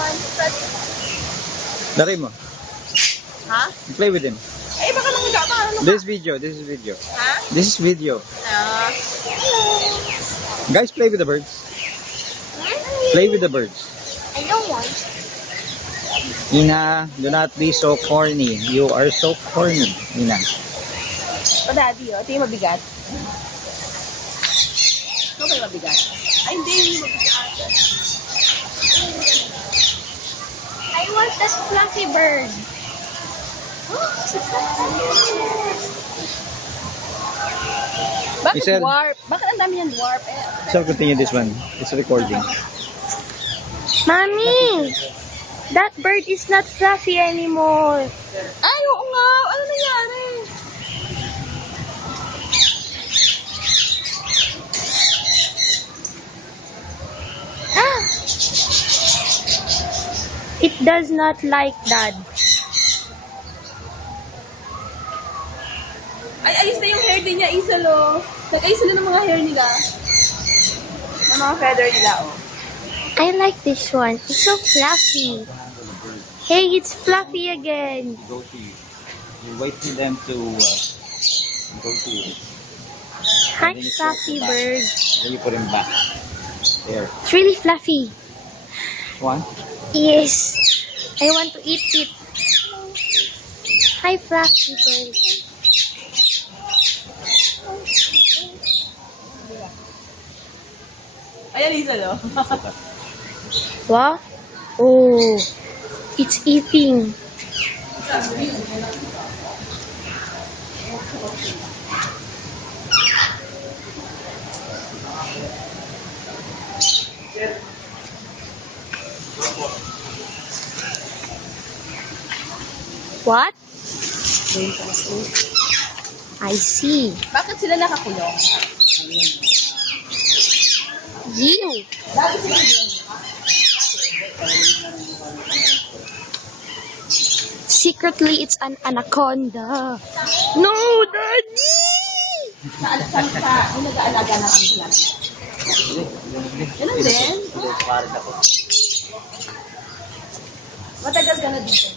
one. But... Lari mo. Ha? Play with him. Eh, baka nang higa pa. Ano This is video. Ha? This is video. Hello. Guys, play with the birds. Play with the birds. I don't want. Ina, do not be so corny. You are so corny, Ina. O, daddy, ito yung mabigat. Ito ba yung mabigat? Ay, hindi yung mabigat. I want that fluffy bird. Bakit Isel. dwarf? Bakit ang dami niyang dwarf? So continue this one. It's recording. Mommy, that bird is not fluffy anymore. Ay, oo nga. Ano nangyari? Ah! It does not like that. Ay, ayos na yung hair din niya, Isel, oh. Nag-ayos sila ng mga hair nila. Ng mga feather nila, oh. I like this one. It's so fluffy. Hey, it's fluffy again. Go to you. You wait for them to go to you. Hi, fluffy bird. Then you put him back. There. It's really fluffy. One. Yes. I want to eat it. Hi, fluffy bird. Ayan, Isel, oh. What? Oh, it's eating. What? I see. Bakit sila nakakulong? You. Secretly, it's an anaconda. No, Daddy! Yung nag-aalaga ng angkla. Ganun din? Matagal ka na dito.